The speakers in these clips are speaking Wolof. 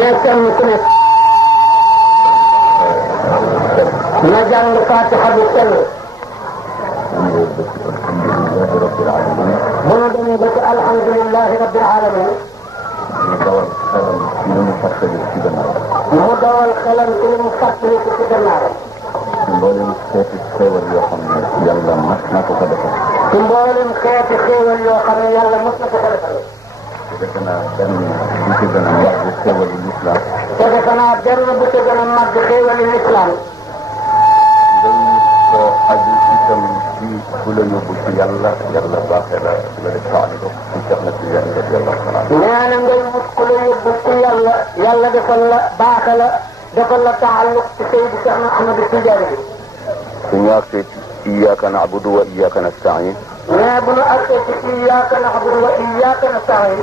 mais kenn ku nekk na jàng Fatiha bu sell bu nu demee ba ci alhamdulillahi rabbil alamin mu dawal xelam ci li mu fàttali ci gannaaw mboolem xeeti xéewal yoo xam ne yàlla mas na ko defal ci mboolem xeeti xéewal yoo xam ne yàlla mas na ko defal defe naa benn bu ci gën a màgg xéewalu lislaam te defe naa benn bu ci gën a màgg xéewalu lislaam ko aju itam ci ku la yóbbu ci yàlla yàlla baaxee la la def taaliq ci Cheikh na Tidiane radiyallahu taala nee na ngay wut ku la yóbbu ci yàlla yàlla defal la baaxe la defal la taalluq ci Seydi Cheikh na Ahmadu Tidiane bi suñu agsee ci iyyaka na'budu wa iyyaka nasta'in mais bu nu agsee ci iyyaka na'budu wa iyyaka nasta'in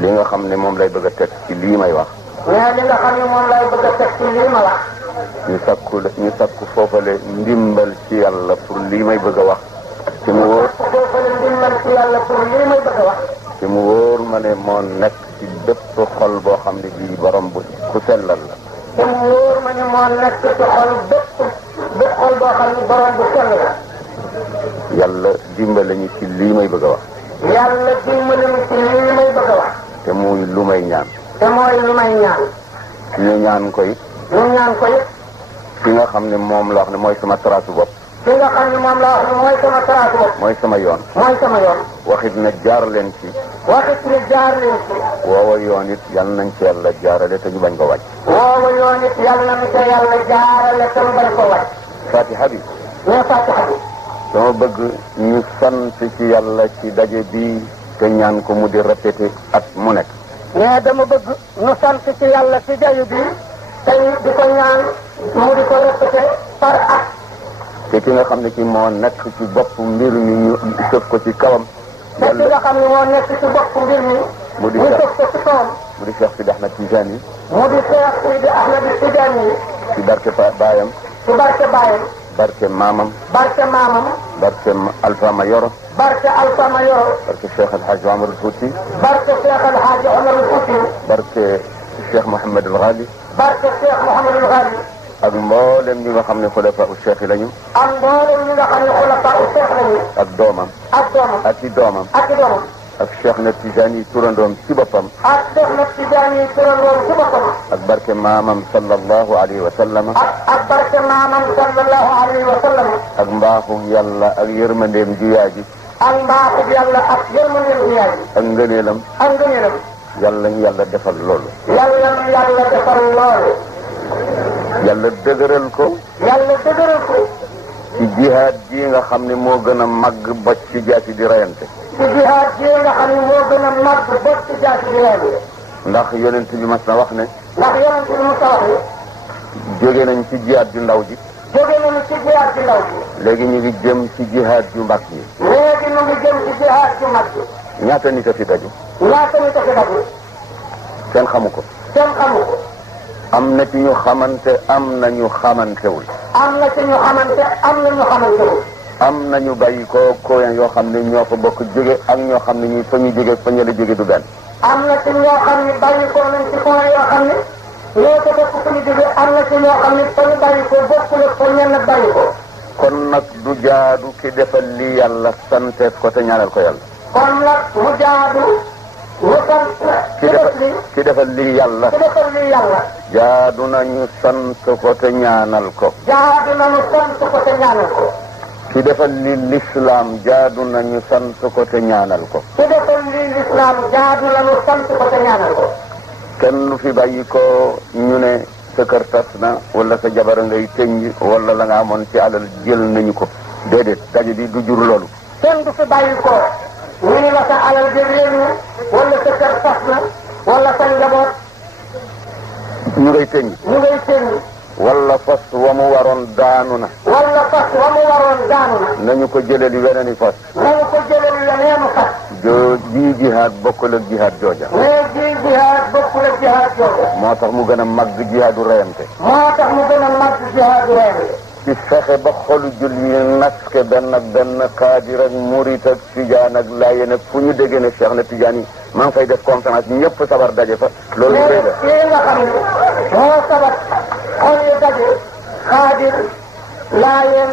li nga xam ne moom lay bëgg a teg ci lii may wax mais li nga xam ne moom lay bëgg a teg ci lii ma wax ñu sakku foofale ndimbal ci yàlla pour lii may bëgg a wax ci mu wóor foofale ndimbal ci yàlla pour lii may bëgg a wax ci mu wóor ma ne moo nekk ci bépp xol boo xam ne bii borom bu ku sellal la te mu wóor ma ne moo nekk ci xol bépp xol boo xam ne borom bu sell la yàlla dimbale ñu ci lii may bëgg a wax yàlla dimbale ñu ci lii may bëgg a wax te muy lu may ñaan te mooy lu may ñaan ñu ñaan ko it ñu ñaan ko it ki nga xam ne moom la wax ne mooy sama trasu bopp ki nga xam ne moom la wax ne mooy sama trasu bopp mooy sama yoon mooy sama yoon waxit na jaar leen ci waxit ni jaar leen ci woowa yoon it yal nañ ci yàlla jaarale te ñu bañ ko wàcc woowa yoon it yàlla na ci yàlla jaarale te ñu bañ ko wàcc fatiha bi mais fatiha bi dama bëgg ñu sant ci yàlla ci daje bi te ñaan ko mu di répété at mu nekk mais dama bëgg ñu sant ci yàlla ci jayu bi te di ko ñaan mu di ko répété par at te ki nga xam ne ci moo nekk ci bopp mbir mi ñu sëf ko ci kawam te ki nga xam ne moo nekk ci bopp mbir mi mu di ñu sëf ko ci kawam mu di Cheikh Sidi Ahmed Tidiane mu di Cheikh Sidi Ahmed Tidiane yi ci barke baayam ci barke baayam barke maamam barke maamam barke Alpha Mayoro barke Alpha Mayoro barke Cheikh El Hadj Omar Fouti barke Cheikh El Hadj Omar Fouti barke Cheikh Mouhamed El Ghali barke Cheikh Mouhamed El Ghali ak mboolem ñi nga xam ne xulafa u Cheikh lañu ak mboolem ñi nga xam ne xulafa u Cheikh lañu ak doomam ak doomam ak i doomam ak i doomam ak Cheikh na Tidiane yi turandoom ci boppam ak Cheikh na Tidiane yi turandoom ci boppam ak barke maamam sallallahu alayhi wa sallam ak barke maamam sallallahu alayhi wa sallam ak mbaaxu yàlla ak yërmandeem ju yaa ji ak mbaaxu yàlla ak yërmandeem ju yaa ji ak ngëneelam ak ngëneelam yàlla ñu yàlla defal loolu yàlla ñu yàlla defal loolu yàlla dëgëral ko yàlla dëgëral ko ci jihaad ji nga xam ne moo gën a màgg bocc ci jaasi di rayante ci jihaad ji nga xam ne moo gën a màgg bocc ci jaasi di rayante ndax yonent bi mas na wax ne ndax yonent bi mu wax ne jóge nañ ci jihaad ju ndaw ji jóge nañu ci jihaad ju ndaw ji léegi ñu ngi jëm ci jihaad ju mag ji léegi ñu ngi jëm ci jihaad ju mag ji ñaata nit a fi daju ñaata nit a fi daju kenn xamu ko kenn xamu ko am na ci ñu xamante am na ñu xamantewul am na ci ñu xamante am na ñu xamantewul am na ñu bàyyi ko yoo xam ne ñoo fa bokk jóge ak ñoo xam ne ñi fa ñu jóge fa ñu la jóge du benn am na ci ñoo xam ne bàyyi ko nañ ci point yoo xam ne ñoo ko bokk fa ñu jóge am na ci ñoo xam ne fa ñu bàyyi ko bokkul ak fa ñenn bàyyi ko kon nag du jaadu ki defal li yàlla santeef ko te ñaanal ko yàlla kon nag mu jaadu ñu sant ki defal li yàlla ki defal li yàlla jaadu nañu sant ko te ñaanal ko jaadu nañu sant ko te ñaanal ko ki defal li l'islam jaadu nañu sant ko te ñaanal ko ki defal li l'islam jaadu nañu sant ko te ñaanal ko kenn lu fi bàyyi ko ñu ne sa kër tas na wala sa jabara ngay tëñ wala la nga amoon ci alal jël nañu ko déedéet daje bi du jur loolu kenn du fi bàyyi ko ñu ne la sa alal jël nañu wala sa kër tas na wala sa njaboot ñu ngay tëñ ñu ngay tëñ wala fas wa mu waroon daanu na wala fas wa mu waroon daanu na nañu ko jëleli weneen i fas nañu ko jëleli weneenu fas ji jihaad bokkul ak jihaad jooja mais ji jihaad bokkul ak jihaad jooja moo tax mu gën a màgg jihaadu reyante moo tax mu gën a màgg jihaadu reyante ci fexe ba xolu jul yi naske benn ak benn xaadir ak murit ak tijaan ak laayeen ak fu ñu déggee ne Cheikh na tijaan yi maa ngi fay def conférence ñëpp sabar daje fa loolu mais rëy la kii nga xam ne moo sabat xol yu daje xaadir laayeen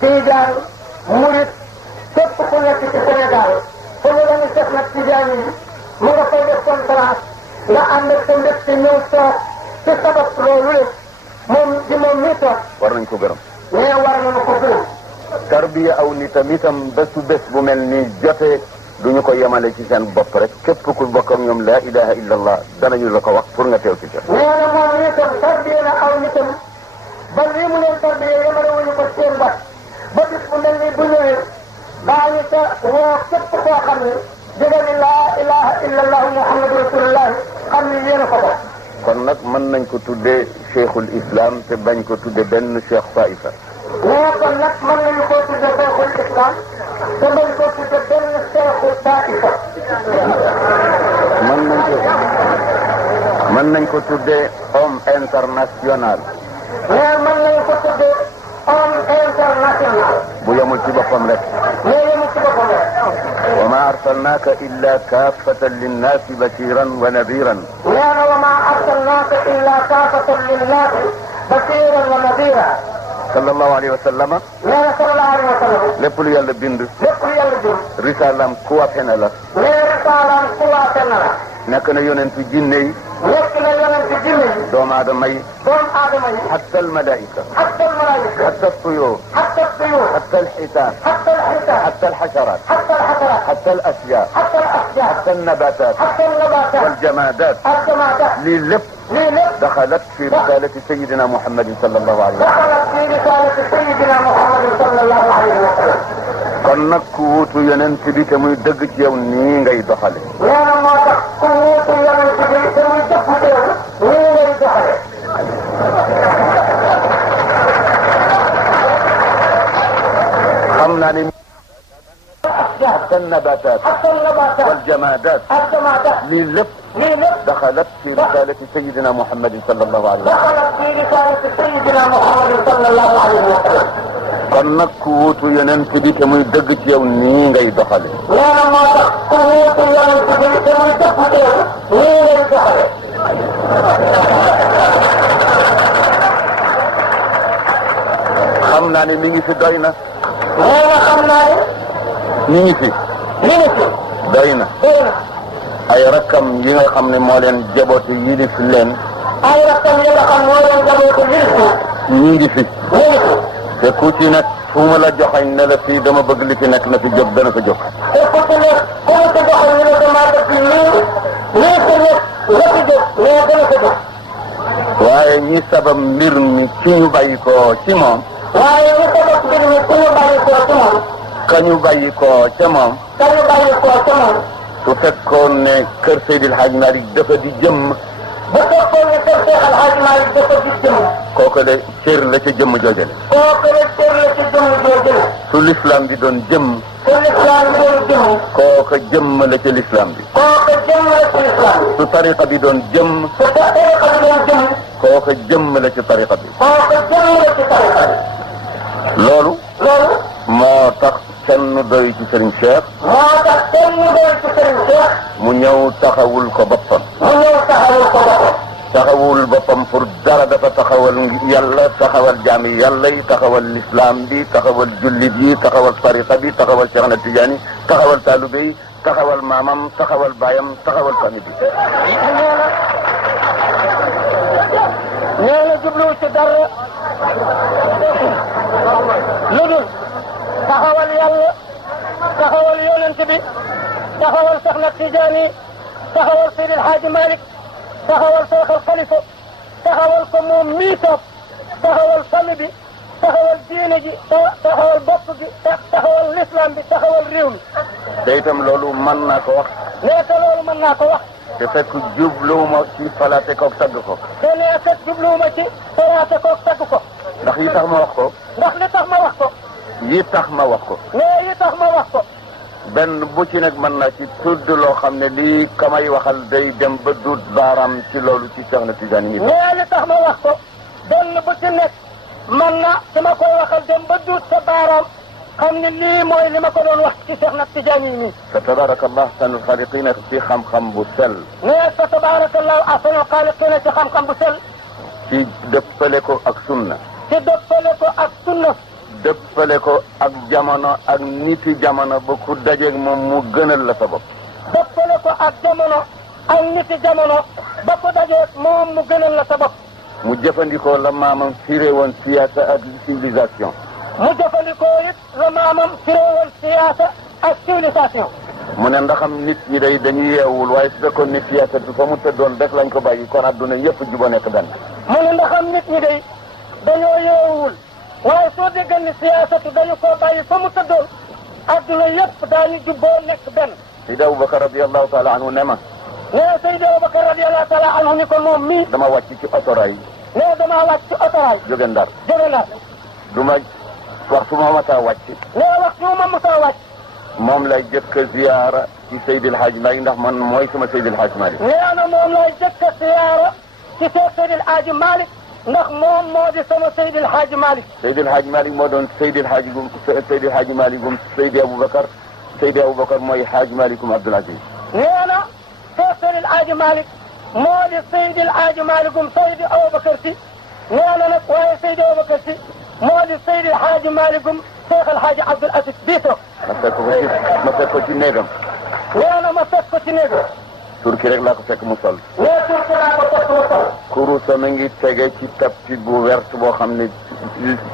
tiijaan murit képp ku nekk ci Sénégal fu ñu la ñu def nag tijaan yi mu nga fay def conférence nga ànd ak sa mbég ci ñëw toog ci sabab loolu le moom mii toog war nañ ko gërëm mais war nañu ko gërëm tarbiya aw nitam itam bésu bés bu mel nii jotee duñu ko yemale ci seen bopp rek képp ku bokk ak ñoom laa ilaha illa allah danañu la ko wax pour nga teew ci jot nee na moom mii tam tarbiya na aw nitam ba lii mu leen tarbiya yemale wuñu ko seen bopp ba bis bu mel nii bu ñëwee daañu sa woo képp koo xam ne jóge ni laa ilaha illa allah muhammadu rasulullah xam ni yéen a ko bokk kon nag mën nañ ko tuddee cheikhul islam te bañ ko tuddee benn cheikh taifa nee kon nag mën nañu koo tudde cheikhul islam te bañ koo tudde benn cheikhu taifa mën nañ ko tuddee homme international nee mën nañu ko tudde homme international bu yemul ci boppam rek nee yemul ci boppam rek wa ma arsalnaaka illa kaafatan linnaasi bashiran wa nadiran nee na wa ma arsalnaaka illa kaafatan linnaasi bashiran wa nadira sallallahu alayhi wa sallama nee na sallallahu alayhi wa sallam lépp lu yàlla bind lépp lu yàlla jur risaalam kuwafe na la nee risaalam kuwaate na la nekk na yonentu jinne yi nekk na yonent jinne yi doomu aadama yi doomu aadama yi hatta al malaika hatta al malaika hatta al tuyur hatta al tuyur hatta al xitaan hatta al xitaan hatta al xasharat hatta al xasharat hatta al asyaa hatta al ashjar hatta al nabatat hatta al nabatat wal jamadat al jamadat lii lépp lii lépp daxalat fi risalati sayidina muhammadin sallallahu alayhi wa sallam daxalat fi risalati sayidina muhammadin sallallahu alayhi wa sallam kon nag ku wuutu yonent bi te muy dëgg ci yow nii ngay doxale nee na moo tax ku wuutu yonent bi te muy dëgg ci yow nii ngay doxale xam naa ne hatta nabatat hatta nabatat wal jamadat الجماعات lii lépp ليه دخلت في رسالة سيدنا محمد صلى الله عليه وسلم دخلت في رسالة سيدنا محمد صلى الله عليه وسلم kon nag ku wuutu yonent bi te muy dëgg ci yow nii ngay doxale nee na moo tax ku wuutu yonent bi te muy dëgg ci yow nii ngay doxale xam naa ne mi ngi fi doy na nee na xam naa ne mi ngi fi doy na ay rakkam yi nga xam ne moo leen jaboote yilif leen ay rakkam yi nga xam moo leen jaboote yilif ñu ngi fi te ku ci nekk fu ma la joxañ ne la fii dama bëgg li fi nekk na fi jóg dana ko jóg te ku ci nekk ku ma ci joxañ ne la dama bëgg lii fi nekk la fi jóg mais dana ko jóg waaye ñi sabab mbir mi ci ñu bàyyi ko ci moom waaye ñi sabab mbir mi ci ñu bàyyi ko ci moom ka ñu bàyyi ko ca moom ka ñu bàyyi ko ca moom su fekkoon ne kër Seydil Hadj Malick dafa di jëmm bu fekkoon ne kër Seex Alxaaji Maalik dafa di jëmm kooku de cër la ca jëmm joojale kooku de cër la ci jëmm joojale su l'islam di doon jëmm su lislaam bi doon jëmm kooku jëmm la ca l'islam bi kooku jëmm la ci lislaam bi su tariqa bi doon jëmm su tariqa bi doon jëmm kooku jëmm la ci tariqa bi kooku jëmm la ci tariqa bi loolu loolu moo tax kenn doy ci Serigne Cheikh moo tax kenn doy ci Serigne Cheikh mu ñëw taxawul ko boppam mu ñëw taxawul ko boppam taxawul boppam pour dara dafa taxawal yàlla taxawal jaami yàlla yi taxawal l'islam bi taxawal jullit yi taxawal tariqa bi taxawal Cheikh na Tidiane taxawal talibé yi taxawal maamam taxawal baayam taxawal famille bi nee na jublu ci dara lu dul taxawal yàlla taxawal yonent bi taxawal Cheikh na Tidiane taxawal Seydi El Hadji Malick taxawal Cheikh al Khalifa taxawal ko moom mii toog taxawal famille bi taxawal diine ji taxawal bopp bi taxawal l'islam bi taxawal réew mi. te itam loolu mën naa ko wax. nee te loolu mën naa ko wax. te fekk jubluwuma ci falaate koog tagg ko. te nee fekk jubluwuma ci falaate koog tagg ko. ndax yi tax ma wax ko. ndax li tax ma wax ko. yi tax ma wax ko. nee yi tax ma wax ko. benn bu ci nekk mën naa ci tudd loo xam ne lii kamay waxal day dem ba duut baaraam ci loolu ci Cheikh na Tidiane mi. nee li tax ma wax ko benn bu ci nekk mën na su ma koy waxal dem ba duut sa baaraam xam ni lii mooy li ma ko doon wax ci Cheikh Ahmad Tidiane mi. fa tabarakallah ahsanul xaaliqiina ci xam-xam bu sell. mais fa tabarakallah ahsanul xaaliqiina ci xam-xam bu sell. ci dëppale ko ak sunna. ci dëppale ko ak sunna. dëppale ko ak jamono ak niti jamono ba ku dajeeg moom mu gënal la sa bopp. dëppale ko ak jamono ak niti jamono ba ku dajeeg moom mu gënal la sa bopp. mu jëfandikoo la maamam firé woon siyaasa ak civilisation. mu jëfandikoo it la maamam firé woon siyaasa ak civilisation. mu ne ndaxam nit ñi day dañuy yeewul waaye su fekkoon ni siyaasa bi fa mu tëddoon rek lañ ko bàyyi kon adduna yëpp juba nekk benn. mu ne ndaxam nit ñi day dañoo yeewul waaye soo déggal ni siyaasatu dañu koo bàyyi fa mu tëddoon adduna yëpp daañu jubboo nekk benn. Seydi Aboubacar radiyallahu taala anhu ne ma. nee Seydi Aboubacar radiyallahu taala anhu ni ko moom mii. dama wàcc ci otoraay. nee damaa wàcc ci otoraay. jóge Ndar. jóge Ndar. du ma waxtu ma masaa wàcc. nee waxtu ma masaa wàcc. moom lay jëkk a ziyaara ci Seydi El Hadj Malick ndax man mooy sama Seydi El Hadj Malick. nee na moom lay jëkk a ziyaara ci Seydi El Hadj Malick ndax moom moo di sama Seydi El Hadj Malick. Seydi El Hadj Malick moo doon Seydi El Hadj gum Seydi El Hadj Malick gum Seydi Aboubacar Seydi Aboubacar mooy Hadj Malikum Abdoul Aziz. nee na Seydi El Hadj Malick moo di Seydi El Hadj Malick gum Seydi Aboubacar si. nee na nag waaye Seydi Aboubacar si moo di Seydi El Hadj Malick gum Cheikh El Hadj Abdoul Aziz bii toog. ma fekk ko ci néegam. nee na ma fekk ko ci néegam. turki rek laa ko fekk mu sol. nee turki laa ko fekk mu sol. kurusam a ngi tege ci tapis bu vert boo xam ne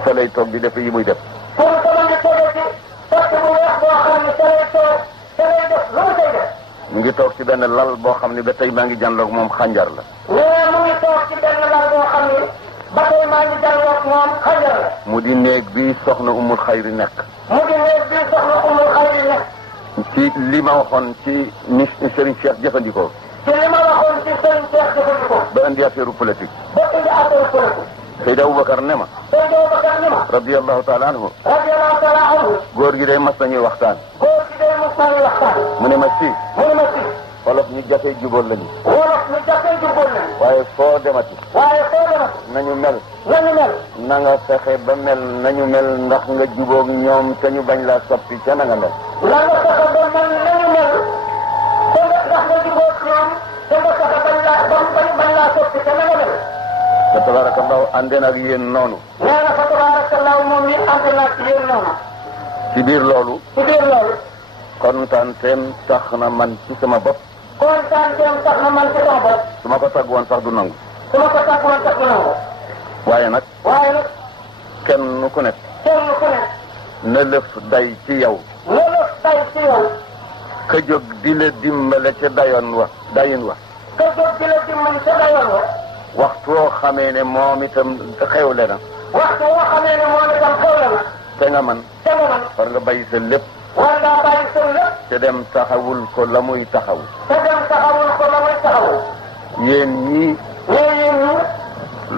fa lay toog di def yi muy def. kurusam a ngi tege ci tapis bu weex boo xam ne fa lay toog fa lay def lu mu koy def. mu ngi toog ci benn lal boo xam ne ba tey maa ngi jànloog moom xànjar la. nee mu ngi toog ci benn lal boo xam ne ba tey maa ngi jànloog moom xànjar la. mu di néeg bi soxna Umul Xayri nekk. mu di néeg bi soxna Umul Xayri nekk. ci li ma waxoon ci ni Serigne Cheikh jëfandikoo. ci li ma waxoon ci Serigne Cheikh jëfandikoo. ba indi affaire politique. ba indi affaire politique. Seydi Aboubacar ne ma. Seydi Aboubacar ne ma. radiyallahu taala anhu. radiyallahu taala anhu. góor gi day mas nañuy waxtaan. góor gi day mas nañuy waxtaan. mu ne ma si. mu ne ma si. wolof ñu jafee jubóol lañu. wolof ñu jafee jubóol lañu. waaye foo demati. waaye foo demati. nañu mel. nañu mel. na nga fexe ba mel nañu mel ndax nga jubóog ñoom te ñu bañ laa soppi ca na nga mel. na nga fexe ba mel nañu mel. te nga ndax nga jubóog ñoom te nga fexe bañ laa soppi ca na nga mel. fa tabarakallahu ànd na ak yéen noonu. nee na fa tabarakallahu moom it ànd na ak yéen noonu. ci biir loolu. ci biir loolu. kontaanteem tax na man ci sama bopp. kontaanteem tax na man ci sama bopp. su ma ko tagg woon sax du nangu. su ma ko tagg woon sax du nangu. waaye nag. waaye nag. kenn ku nekk. kenn ku nekk. na lëf day ci yow. na lëf day ci yow. ka jóg di la dimbale ca dayin wa. ka jóg di la dimbale ca dayoon wa. waxtu woo xamee ne moom itam xewle na. waxtu woo xamee ne moom itam xewle na. te nga man. te nga man. war nga bàyyi sa lépp. war ngaa bàyyi sa lépp. te dem taxawul ko la muy taxaw. te dem taxawul ko la muy taxaw. yéen ñii. mais yéen ñi.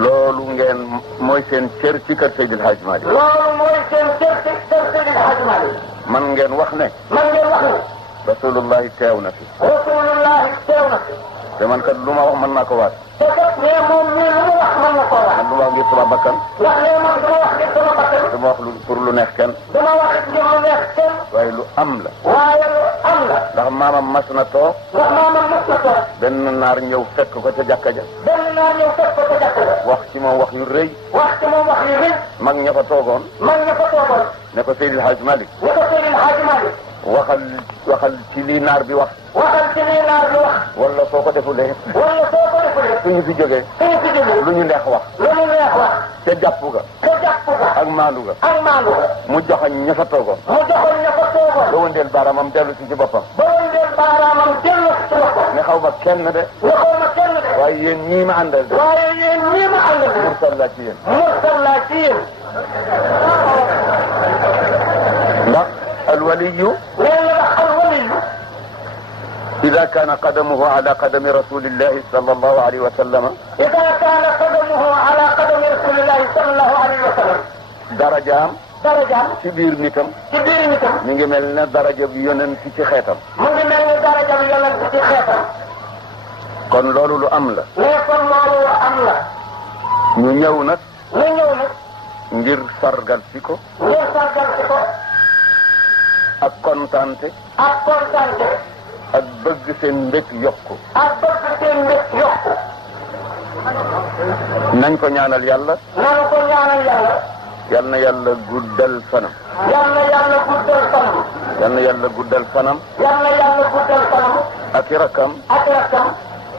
loolu ngeen mooy seen cër ci kër Seydil Hadj Malick. loolu mooy seen cër ci kër Seydil Hadj Malick. man ngeen wax ne. man ngeen wax ne. rasulullahi teew na fi. rasulullahi teew na fi. te man kat lu ma wax mën naa ko waat. te kat mais moom mii lu mu wax mën na koo wax. man du ma wax ngir sama bakkan. ndax nee man du ma wax ngir sama bakkan. du ma wax pour lu neex kenn. du ma wax ngir lu neex kenn. waaye lu am la. waaye lu am la. ndax maamam mas na toog. ndax maamam mas na toog. benn naar ñëw fekk ko ca jàkka ja. benn naar ñëw fekk ko ca jàkka ja. wax ci moom wax yu rëy. wax ci moom wax yu rëy. mag ña fa toogoon. mag ña fa toogoon. ne ko Seydil Hadj Malick. ne ko Seydil Hadj Malick. waxal ci lii naar bi wax. waxal ci lii naar bi wax. wala soo ko defulee. wala soo ko defulee. suñu fi jógee. suñu fi jógee. lu ñu neex wax. lu ñu neex wax. te jàpp ga. te jàpp ga. ak maandu ga. ak maandu ga. mu joxoñ ña fa toogoon. mu joxoñ ña fa toogoon. ba wëndeel baaraamam dellu si ci boppam. ba wëndeel baaraamam dellu si ci boppam. ne xaw ma kenn de. ne xaw ma kenn de. waaye yéen ñii ma àndal de. waaye yéen ñii ma àndal de. mursal laa ci yéen. mursal laa ci yéen. ndax alwaliyu. nee na ndax alwaliyu. إذا كان قدمه على قدم رسول الله صلى الله عليه وسلم. إذا كان قدمه على قدم رسول الله صلى الله عليه وسلم. darajaam. darajaam. ci biir nitam. ci biir nitam. mi ngi mel ne daraja bi yonent ci xeetam. mu ngi mel ne daraja bi yonent ci xeetam. kon loolu lu am la. mais kon loolu lu am la. ñu ñëw nag. ñu ñëw nag. ngir sargal si ko. ngir sargal si ko. ak kontaante. ak kontaante. ak bëgg seen mbég yokku. ak bëgg seen mbég yokku. nañ ko ñaanal yàlla. nañu ko ñaanal yàlla. yal na yàlla guddal fanam. yal na yàlla guddal fanam. yal na yàlla guddal fanam. yal na yàlla guddal fanam. ak i rakkam. ak rakkam.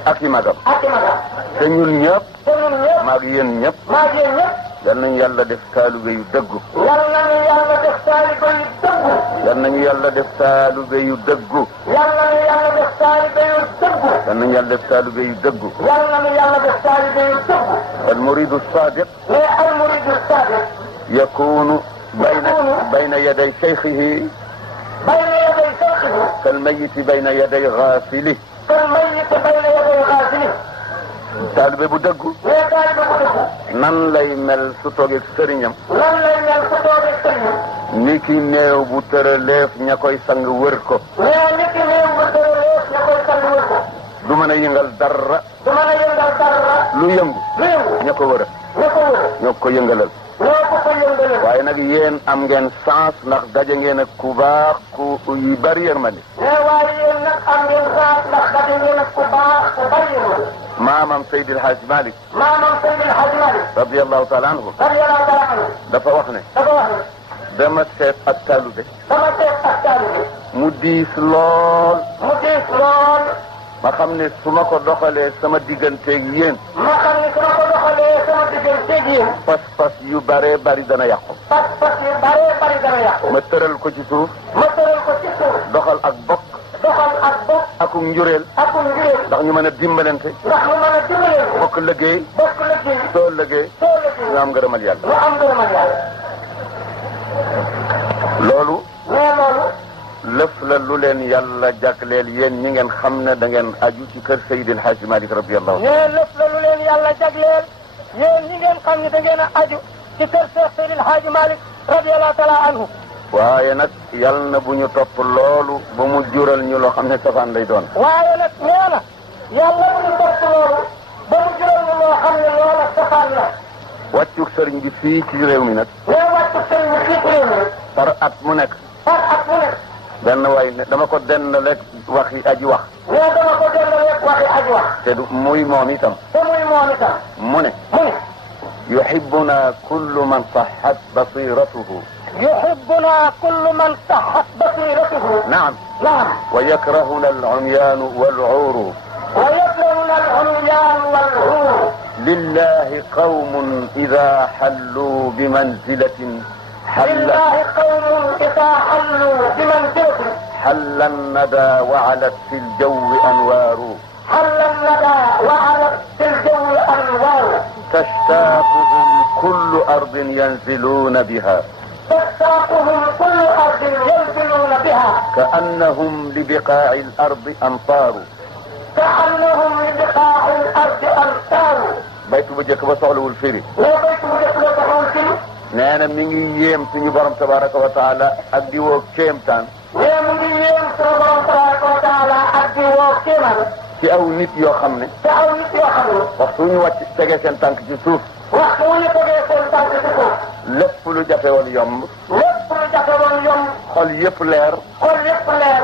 ak i magam. ak i magam. te ñun ñëpp. te ñun ñëpp. maag yéen ñëpp. maag yéen ñëpp. yal nañu yàlla def taalibe yu dëggu. yal nañu yàlla def taalibe yu dëggu. yal nañu yàlla def taalibe yu dëggu. yal nañu yàlla def taalibe yu dëggu. yal nañu yàlla def taalibe yu dëggu. yal nañu yàlla def taalibe yu dëggu. al muridu sadiq. mais al muridu sadiq. yakunu bayna yaday shaykhihi. bayna yaday shaykhihi. kal mayyiti bayna yaday ghasilihi. kal mayyiti bayna yaday ghasilihi. taalibe bu dëggu. mais taalibe bu dëggu. nan lay mel su toogee sëriñam. nan lay mel su toogee sëriñam. ni ki néew bu tëraleef ña koy sang wër ko. mais ni ki néew bu tëraleef ña koy sang wër ko. du mën a yëngal dara. du mën a yëngal dara. lu yëngu. lu yëngu. ña ko wër. ña ko wër. ñoo ko yëngalal. ñoo ko ko yëngalal. waaye nag yéen am ngeen chance ndax daje ngeen ak ku baax ku yu bari yërmande. mais waaye yéen nag am ngeen chance ndax daje ngeen ak ku baax ku bari yërmande. maamam Seydi El Hadj Malick. maamam Seydi El Hadj Malick. radiyallahu taala anhu. radiyallahu taala anhu. dafa wax ne. dafa wax ne. dama seet ak taalube. dama seet ak taalibe. mu diis lool. mu diis lool. ma xam ne su ma ko doxalee sama digganteeg yéen. ma xam ne su ma ko doxalee sama digganteeg yéen. pas-pas yu bare bari dana yàqu. pas-pas yu bare bari dana yàqu. ma tëral ko ci suuf. ma tëral ko ci suuf. doxal ak bokk. doxal ak bokk. akum njureel. akum njureel. ndax ñu mën a dimbalante. ndax ñu mën a dimbalante. bokk liggéey. bokk liggéey. soo liggéey. soo liggéey. ñu am ngërëmal yàlla. ñu am ngërëmal yàlla. loolu. mais loolu. lëf la lu leen yàlla jagleel yéen ñi ngeen xam ne da ngeen aju ci kër Seydi El Hadji Malick radiyallahu. mais lëf la lu leen yàlla jagleel yéen ñi ngeen xam ne da ngeen a aju ci kër Seydi El Hadji Malick radiyallahu taala anhu. waaye nag yal na bu ñu topp loolu ba mu jural ñu loo xam ne safaan lay doon. waaye nag nee na yàlla bu ñu topp loolu ba mu jural ñu loo xam ne loola safaan la. wàccug sëriñ bi fii ci réew mi nag. mais wàccu sëriñ bi fii ci réew mi. par at mu nekk. par at mu nekk. benn waay ne dama ko denn rek waxi aji wax. mais dama ko delloo rek waxi aji wax. te du muy moom itam. te muy moom itam. mu ne. mu ne. yuhibbuna kullu man sahhat basiratuhu. yuhibbuna kullu man sahhat basiratuhu. naam. naam. wa yakrahuna al-umyanu wal-'uru. wa yakrahuna al-umyanu wal-'uru. lillahi qawmun idha hallu bimanzilatin لله قوم إذا حلوا بمنزلة حل الندى وعلت في الجو أنوار. حل الندى وعلت في الجو أنوار. تشتاقهم كل أرض ينزلون بها. تشتاقهم كل أرض ينزلون بها. كأنهم لبقاع الأرض أمطار. كأنهم لبقاع الأرض أمطار. بيت بجك بصعلو الفيري. لا بيت بجك بصعلو الفيري. nee na mi ngi yéem suñu borom tabaraka wa taala ak di woo kéemtaan. nee mu ngi yéem suñu borom tabaraka wa taala ak di woo kéemaan. ci aw nit yoo xam ne. ci aw nit yoo xam ne. waxtu ñu wàcc tegee seen tànk ci suuf. waxtu ñu tegee seen tànk ci suuf. lépp lu jafe woon yomb. lépp lu jafe woon yomb. xol yëpp leer. xol yëpp leer.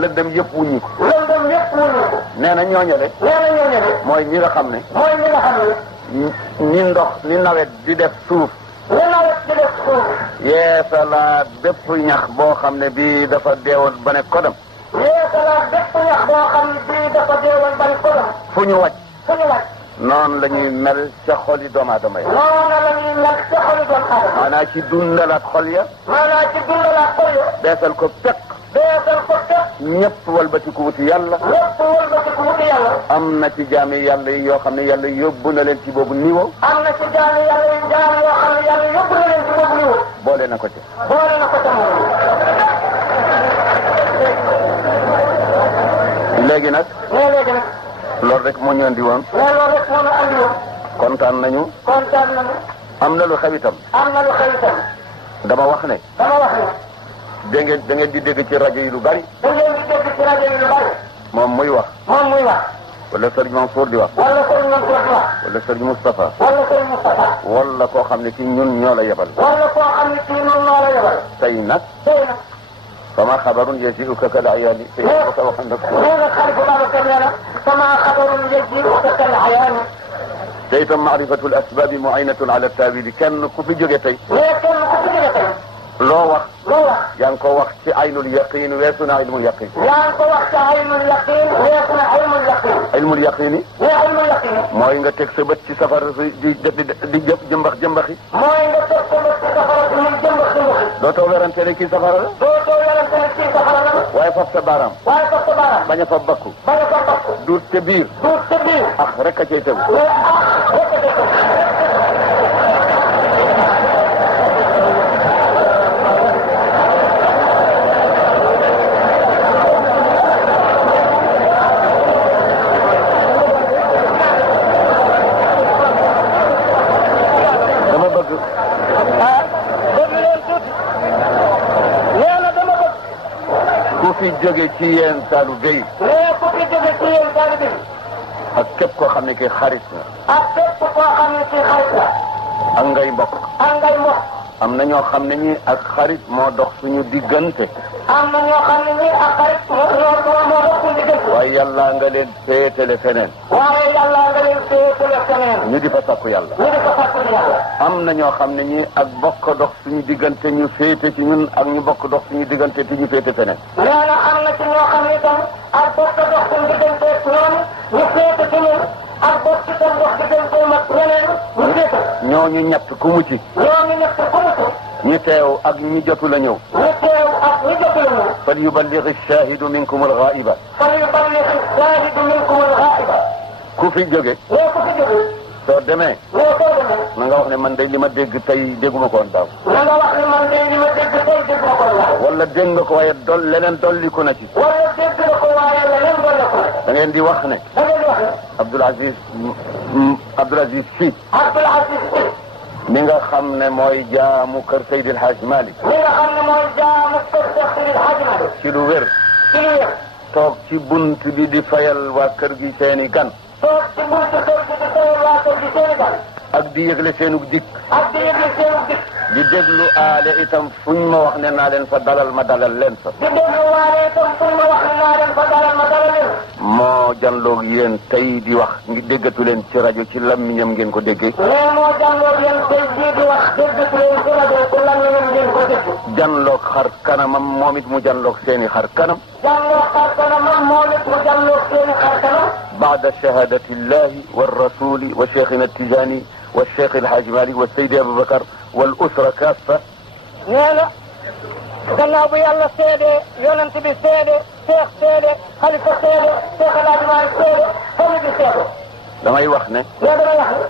lëndëm yëpp wuññi ko. lëndëm yëpp wuññi ko. nee na ñooñale. nee na ñooñale. mooy ñi nga xam ne. mooy ñi nga xam ne. ni ndox ni nawet di def suuf. li nawet di def suuf. yeesalaat bépp ñax boo xam ne bii dafa deewoon ba ne kodam. yeesalaat bépp ñax boo xam ne bii dafa deewoon ba ne kodam. fu ñu wàcc. fu ñu wàcc. noonu la ñuy mel ca xoli doomu aadama yi. noonu la ñuy mel ca xoli doomu aadama. maanaam ci dundalaat xol ya. maanaam ci dundalaat xol ya. beesal ko pekk. beesal ko pekk. ñëpp walbatiku wuti yàlla. ñëpp walbatiku wuti yàlla. am na ci jaami yàlla yi yoo xam ne yàlla yóbbu na leen ci boobu niveau. am na ci jaami yàlla yi jaam yoo xam ne yàlla yóbbu na leen ci boobu niveau. boole na ko ci. boole na ko ca moom. léegi nag. mais léegi nag. loolu rek moo ñu andi woon. mais loolu rek moo ñu andi woon. kontaan nañu. kontaan nañu. am na lu xew itam. am na lu xew itam. dama wax ne. dama wax ne. da ngeen di dégg ci rajo yi lu bari. da ngeen di dégg ci rajo yi lu bari. moom muy wax. moom muy wax. wala Sëriñ Mansour di wax. wala Sëriñ Mansour di wax. wala Sëriñ Moustapha. wala Sëriñ Moustapha. wala koo xam ne ci ñun ñoo la yebal. wala koo xam ne ci ñun ñoo la yebal. tey nag. tey nag. فما خبر يجيئك كالعيان سيدك وحنك هذا خلف بابكر لنا فما خبر يجيئك كالعيان سيتم معرفة الأسباب معينة على التأويل كان كفي جوجتي لكن كفي جوجتي loo wax loo wax yaa ngi ko wax ci aynul yaqin weesu na ilmul yaqin yaa ngi ko wax ci aynul yaqin weesu na ilmul yaqin ilmul yaqini ilmul yaqin mooy nga teg sa bët ci safara si di jëmbax jëmbaxi mooy nga teg sa bët ci safara si muy jëmbax jëmbaxi dootoo werante ne kii safara la dootoo werante ne kii safara la waaye fab sa baaraam bañ a fab bakku duut te biir ah rek a cay tegu fi jóge ci yéen taalibe yi. ku fi jóge ci yéen taalibe yi. ak képp koo xam ne kii xarit la. ak képp koo xam ne kii xarit la. ak ngay mbokk. ak ngay mbokk. am na ñoo xam ne ñi ak xarit moo dox suñu diggante. am na ñoo xam ne ñi ak xarit moo dox suñu diggante. waaye yàlla nga leen féetale feneen. waaye yàlla nga leen féetale feneen. ñu di fa sakku yàlla. ñu di fa sakku yàlla. am na ñoo xam ne ñi ak bokk dox suñu diggante ñu féete ci ñun ak ñu bokk dox suñu diggante te ñu féete feneen. nee na am na ci ñoo xam ne tam ak bokk dox suñu diggante ñoom ñu féete ci ñun ak bokk ci tam dox diggante mag ñeneen ñu féete. ñooñu ñett ku mu ci. ñooñu ñett ku mu ci. ñi teew ak ñi jotu la ñëw. ñi teew ak ñi jotu la ñëw. fal yuballigh ash-shahidu minkum al-ghaiba. fal yuballigh ash-shahidu minkum al-ghaiba. ku fi jóge. nee ku fi jóge. soo demee. nee soo demee. na nga wax ne man de li ma dégg tey dégguma ko woon daaw. na nga wax ne man de li ma dégg tey dégguma ko woon daaw. wala dégg nga ko waaye leneen dolliku na ci. wala dégg nga ko waaye leneen dolliku na. da ngeen di wax ne. da ngeen di wax ne. Abdoul Aziz Sy. Abdoul Aziz Sy. mi nga xam ne mooy jaamu kër Seydi El Hadj Malick. mi nga xam ne mooy jaamu kër Seydi El Hadj Malick. ci lu wér. ci lu wér. toog ci bunt bi di fayal waa kër gi seeni gan. toog ci buntu kër gi di fayal waa kër gi seeni gan. ak di yëgle seenug dikk. ak di yëgle seenug dikk. di déglu aale itam fuñ ma wax ne naa leen fa dalal ma dalal leen fa. di déglu waale itam fuñ ma wax ne naa leen fa dalal ma dalal leen. moo janloog yéen tey di wax ngi déggatu leen ci rajo ci lammiñam ngeen ko déggee. mais moo janloog yéen tey jii di wax déggatu leen ci rajo ci lammiñam ngeen ko dégg. janloog xar kanamam moom it mu janloog seeni xar kanam. janloog xar kanamam moom it mu janloog seeni xar kanam. baada shahadati llahi wa rasuli wa cheikhina Tijani wa cheikh El Hadj Malick wa Seydi Aboubacar wal usra kaffa. nee na gannaaw bu yàlla seede yonent bi seede cheikh seede xalifa seede cheikh El Hadj Malick seede famille bi seede. damay wax ne. mais damay wax ne.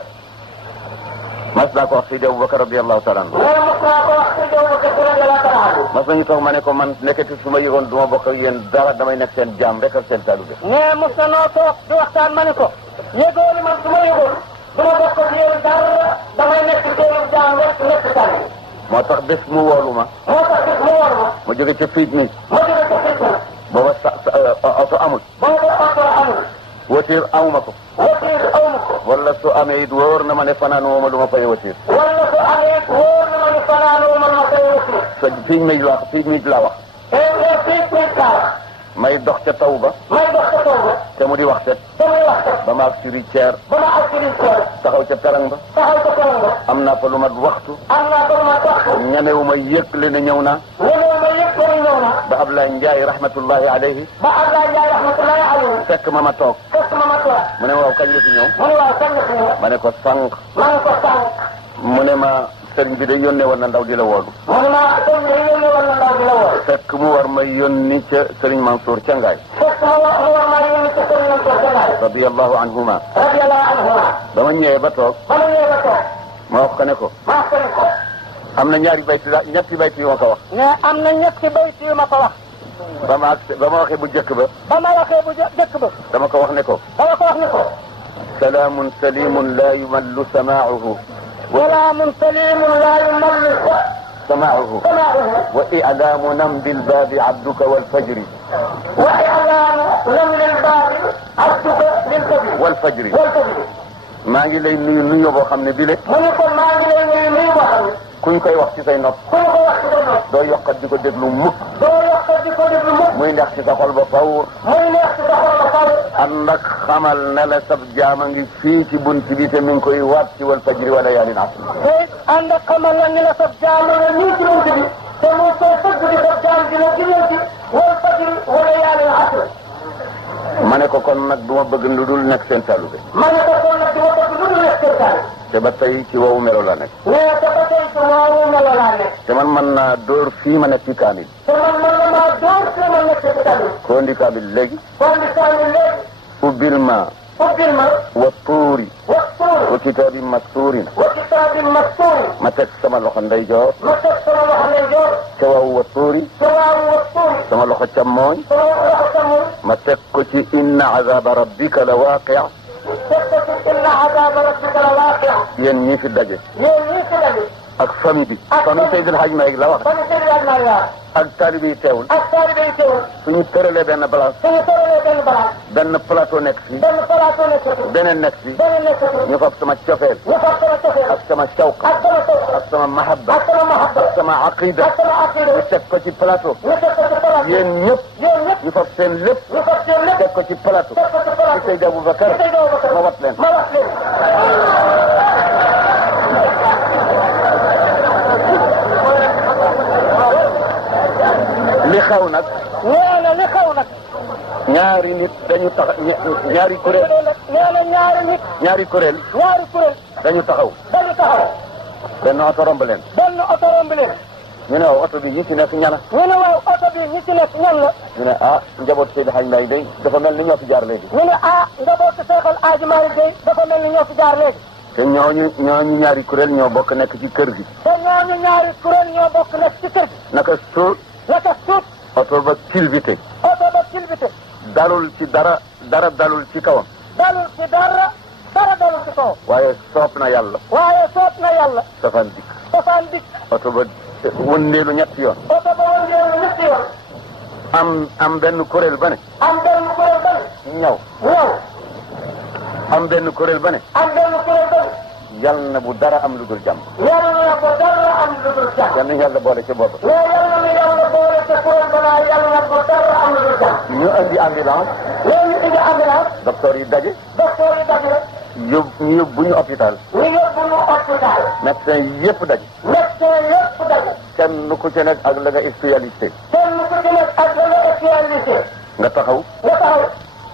mas naa ko wax Seydi Aboubacar radiyallahu taala anhu. mais mas naa ko wax Seydi Aboubacar radiyallahu taala anhu. mas nañu toog ma ne ko man nekkati su ma yëgoon du ma bokk ak yéen dara damay nekk seen jaam rek ak seen talibé. mais mos na noo toog di waxtaan ma ne ko. yëgoon man su ma yëgoon du ma bokk ak yéen dara damay nekk seen jaam rek nekk talibé. moo tax bés mu woolu ma. moo tax bés mu woolu ma. ma jóge ca fiit mi. ma jóge ca fiit mi. booba oto amul. booba oto amul. watiir amuma ko. watiir awma ko. wala su amee it wóor na ma ne fanaan woo ma du ma fay watiir. wala su amee it wóor na ma ne fanaan woo ma du ma fay watiir. sa fiit mi la wax fiit mi la wax. fiit mi la wax. may dox ca taw ba. may dox ca taw ba. te mu di wax set. te muy wax set. ba ma ak ci riceer. ba ma ak ci riceer. taxaw ca perang ba. taxaw ca perang ba. am naa fa lu mat waxtu. am naa fa lu mat waxtu. ñanewu ma yëgle ne ñëw naa. ñanewu ma yëgle ne ñëw naa. ba Ablaye Ndiaye rahmatullahi alayhi. ba Ablaye Ndiaye rahmatullahi alayhi. fekk ma toog. fekk ma toog. mu ne ma waaw kañ la fi ñëw. mu ne waaw kañ la fi ñëw. ma ne ko sànq. ma ne ko sànq. mu ne ma sëriñ bi de yónnee woon na ndaw di la woolu. mu ne ma sëriñ bi de yónnee woon na ndaw di la woolu. fekk mu war ma yónni ca sëriñ Mansour ca Ngaay. fekk mu war ma yónni ca sëriñ Mansour ca Ngaay. radiyallahu anhuma. radiyallahu anhuma. ba ma ñëwee ba toog. ba ma ñëwee ba toog. ma wax ko ne ko. ma wax ko ne ko. am na ñetti bayti yu ma ko wax. mais am na ñetti bayti yu ma ko wax. ba ma waxee bu jëkk ba. ba ma waxee bu jëkk ba. dama ko wax ne ko. dama ko wax ne ko. salaamun salimun laa yumallu samaa'uhu. salaamun salimun laa yumallu سماعه وإعلام نمد الباب عبدك والفجر وإعلام نمد الباب عبدك والفجر maa ngi lay nuyu boo xam ne bi le mu ne ko maa ngi lay nuyu boo xam ne kuñ koy wax ci say nopp kuñ koy wax ci say nopp doo yokkat di ko déglu mukk doo yokkat di ko déglu mukk. muy neex ci sa xol ba faw. muy neex ci sa xol ba faw. ànd ak xamal ne la sab jaama ngi fii ci bunt bi te mi ngi koy waat ci wal fajri wala yaalin asr. te ànd ak xamal la ni la sab jaama nga nii ci bunt bi te mu koy fëgg di sab jaam dina digal ci wal fajri wala yaalin asr. ma ne ko kon nag du ma bëgg lu dul nekk seen talube. ma ne ko kon nag du ma bëgg lu dul nekk seen talube. te ba tey ci wowu melo la nekk. nee te ba tey ci wowu melo laa nekk. te man mën naa dóor fii ma nekk ci kaamil. te man mën na maa dóor fii ma nekk ci kaamil. koo ndi kaamil léegi. koo ndi kaamil léegi. ubbil ma. ubbil ma. wa tuuri. wa tuuri. wa kitaabi mastuurin. wa kitaabi mastuurin. ma teg sama loxo ndeyjoor. ma teg sama loxo ndeyjoor. ca waawu wa tuuri. ca waawu wa tuuri. sama loxo càmmooñ. sama loxo càmmooñ. ma teg ko ci inna azaba rabbika la waaqi'. teg ko ci inna azaba rabbika la waaqi'. yéen ñii fi daje. yéen ñii fi daje. ak famille bi. famille Seydil Hadj Malick la wax. famille Seydil Hadj Malick la. ak taalibe yi teewul. ak taalibe yi teewul. suñu tëralee benn balance. suñu tëralee benn balance. benn plateau nekk fii. benn plateau nekk fii. beneen nekk fii. beneen nekk fii. ñu fab sama cofeel. ñu fab sama cofeel. ak sama shawq. ak sama shawq. ak sama mahabba. ak sama mahabba. ak sama aqida. ak sama aqida. ñu teg ko ci plateau. ñu teg ko ci plateau. yéen ñëpp. yéen ñëpp. ñu fab seen lépp. ñu fab seen lépp. teg ko ci plateau. teg ko ci plateau. ci Seydi Aboubacar. ci Seydi Aboubacar. ma wat leen. ma wat leen. li xew nag. nee na li xew nag. ñaari nit dañu tax ñaari kuréel. nee na ñaari nit. ñaari kuréel. ñaari kuréel. dañu taxaw. dañu taxaw. benn oto romb leen. benn oto romb leen. ñu ne waaw oto bi ñi ci nekk ñana. ñu ne waaw oto bi ñi ci nekk ñan la. ñu ne ah njaboot Seydi Hadj Malick day dafa mel ni ñoo fi jaar léegi. ñu ne ah njabootu Seexal Hadj Malick day dafa mel ni ñoo fi jaar léegi. te ñooñu ñaari kuréel ñoo bokk nekk ci kër gi. te ñooñu ñaari kuréel ñoo bokk nekk ci kër gi. naka suut. naka suut. oto ba kilbite. oto ba kilbite. dalul ci dara dalul ci kawam. dalul ci dara dalul ci kawam. waaye soob na yàlla. waaye soob na yàlla. safaan dikk. safaan dikk. oto ba wëndeelu ñetti yoon. oto ba wëndeelu ñetti yoon. am benn kuréel ba ne. am benn kuréel ba ne. ñaw. ñaw. am benn kuréel ba ne. am benn kuréel ba ne. yal na bu dara am lu dul jàmm. yàlla na bu dara am lu dul jàmm. yal na yàlla boole ci bopp. mais yàlla na yàlla boole ca kuréel ba naa yàlla na bu dara am lu dul jàmm. ñu indi ambulance. léegi ñu indi ambulance. docteur yi daje. docteur yi daje. ñu yóbbu ñu hôpital. ñu yóbbu ñu hôpital. médecin yëpp daje. médecin yëpp daje. kenn ku ci nekk ak la nga spécialité. kenn ku ci nekk ak la nga spécialité. nga taxaw. nga taxaw.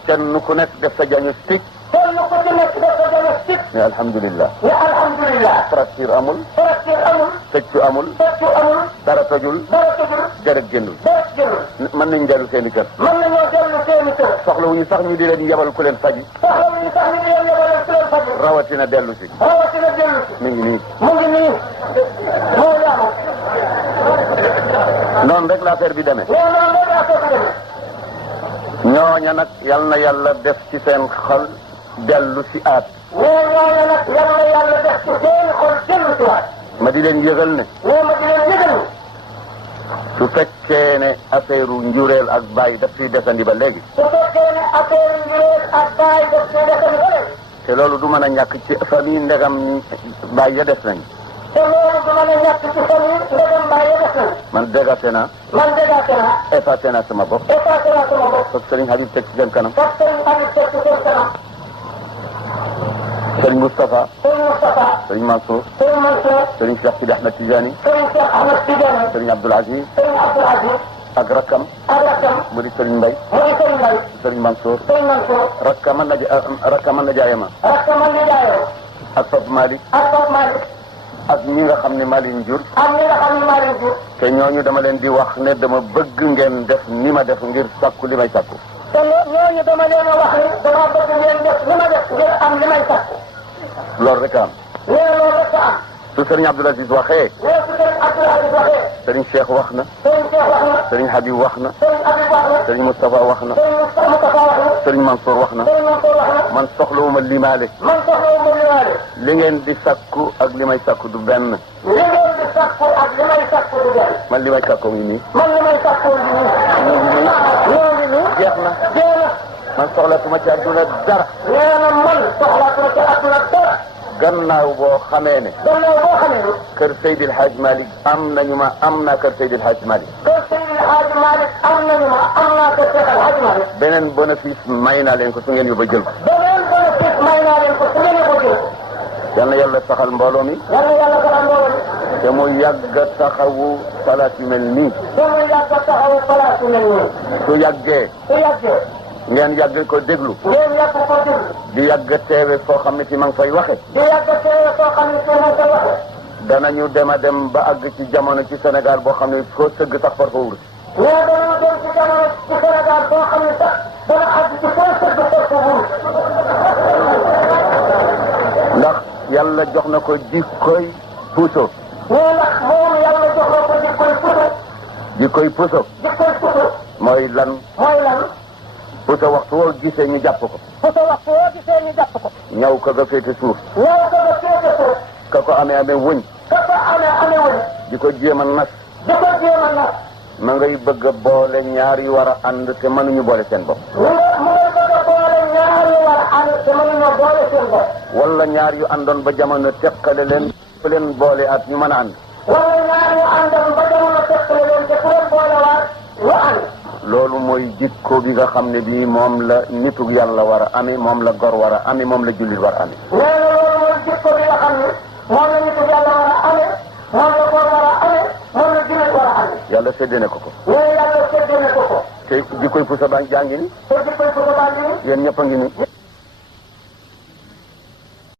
kenn ku nekk def sa diagnostic. kenn ku ci nekk def sa diagnostic. ne alhamdulilah. ne alhamdulilah. fracture amul. fracture amul. tëccu amul. tëccu amul. dara tojul. dara tojul. deret génnul. deret génnul. mën nañ dellu seen i kër. mën nañoo dellu seen i kër. soxlawuñu sax ñu di leen yebal ku leen faji. soxlawuñu sax ñu di leen yebal ku leen faji. rawatina dellu si. rawatina dellu si. mi ngi nii. mu ngi nii. moo yaatu. noonu rek la affaire bi demee. nee noonu rek la affaire bi demee. ñooña nag yal na yàlla def ci seen xol dellu si aat. nee ñooña nag yal na yàlla def ci seen xol dellu si waat. ma di leen yëgal ne. nee ma di leen yëgal. su fekkee ne affaire njureel ak bàyyi daf fiy desandi ba léegi. su fekkee ne affaire njureel ak bàyyi daf fiy desandi ba léegi. te loolu du mën a ñàkk ci famille ndegam bàyyi ya des nañ. te loolu du mën a ñàkk ci famille ndegam bàyyi ya des nañ. man dégagé naa. man dégagé naa. effacé naa sama bopp. effacé naa sama bopp. parce que Serigne Habib teg ci seen kanam. parce que Serigne Habib teg ci seen kanam. Serigne Moustapha. Serigne Moustapha. Serigne Mansour. Serigne Mansour. Serigne Cheikh Sidi Ahmed Tidiane. Serigne Cheikh Ahmed Tidiane. Serigne Abdoul Aziz. Serigne Abdoul Aziz. ak rakkam. ak rakkam. mu di Serigne Mbaye. mu di Serigne Mbaye. Serigne Mansour. Serigne Mansour. rakkam mën na jaayama. rakkam man di jaayoo. ak Pape Malick. ak Pape Malick. ak ñi nga xam ne maa leen jur. ak ñi nga xam ne maa leen jur. te ñooñu dama leen di wax ne dama bëgg ngeen def ni ma def ngir sàkku li may sàkku. te ñooñu dama leen a wax ni dama bëgg ngeen def ni ma def ngir am li may sàkku. loolu rek a am. nee loolu rek a am. su Serigne Abdoul Aziz waxee. nee su Serigne Abdoul Aziz waxee. Serigne Cheikh wax na. Serigne Cheikh wax na. Serigne Habib wax na. Serigne Habib wax na. Serigne Moustapha wax na. Serigne Moustapha wax na. Serigne Mansour wax na. Serigne Mansour wax na. man soxlawuma limaale. man soxlawuma limaale. li ngeen di sàkku ak li may sàkku du benn. li ngeen di sàkku ak li may sàkku du benn. man li may sàkku ngi nii. man li may sàkku ngi nii. ñoo ngi nii. jeex na. jeex na. man soxlatuma ci àdduna dara. nee na man soxlatuma ci àdduna dara. gannaaw boo xamee ne. gannaaw boo xamee ne. kër Seydil Hadj Malick am naa kër Seydil Hadj Malick. kër Seydil Hadj Malick am waxoon nañu ma am naa ko seetal xajma rek. beneen bénéfice may naa leen ko su ngeen yóbba jël ko. beneen bénéfice may naa leen ko su ngeen yóbba jël. yal na yàlla saxal mbooloo mi. yal na yàlla saxal mbooloo mi. te mu yàgg a taxawu salaat yu mel nii. te mu yàgg a taxawu salaat yu mel nii. su yàggee. su yàggee. ngeen yàgg ko déglu. ngeen yàgg ko déglu. di yàgg teewe foo xam ne ci ma ngi fay waxe. di yàgg teewe foo xam ne ci ma ngi fay waxe. danañu dem a dem ba àgg ci jamono ci Sénégal boo xam ne foo sëgg sax far fa wur. mais danañu dem ci jamono ci Sénégal boo xam ne sax dana àgg ci foo sëgg far fa wur. ndax yàlla jox na ko jikkoy puso. mais ndax moom yàlla jox na ko jikkoy puso. jikkoy puso. jikkoy puso. mooy lan. mooy lan. puso waxtu woo gisee ñu jàpp ko. puso waxtu woo gisee ñu jàpp ko. ñaw ko nga féete suuf. ñaw ko nga féete suuf. ka ko amee wëñ. ka ko amee wëñ. di ko jéem a nas. di ko jéem a nas. ma ngay bëgg a boole ñaar yu war a ànd te mënuñu boole seen bopp. mu ngay bëgg a boole ñaar yu war a ànd te mënuñoo boole seen bopp. wala ñaar yu àndoon ba jamono teqale leen fu leen boole at ñu mën a ànd. wala ñaar yu àndoon ba jamono teqale leen te fu leen boole waat ñu ànd. loolu mooy jikko bi nga xam ne bii moom la nitu yàlla war a amee moom la gor war a amee moom la jullit war a amee. nee na loolu mooy jikko bi nga xam ne moom la nitu yàlla war a amee moom la gor war a amee moom la jullit war a amee. yàlla séddee na ko ko. nee yàlla séddee na ko ko. te jikkoy pusa baa jàngi ni. te jikkoy pusa baa ngi ni. yéen ñëpp a ngi ni.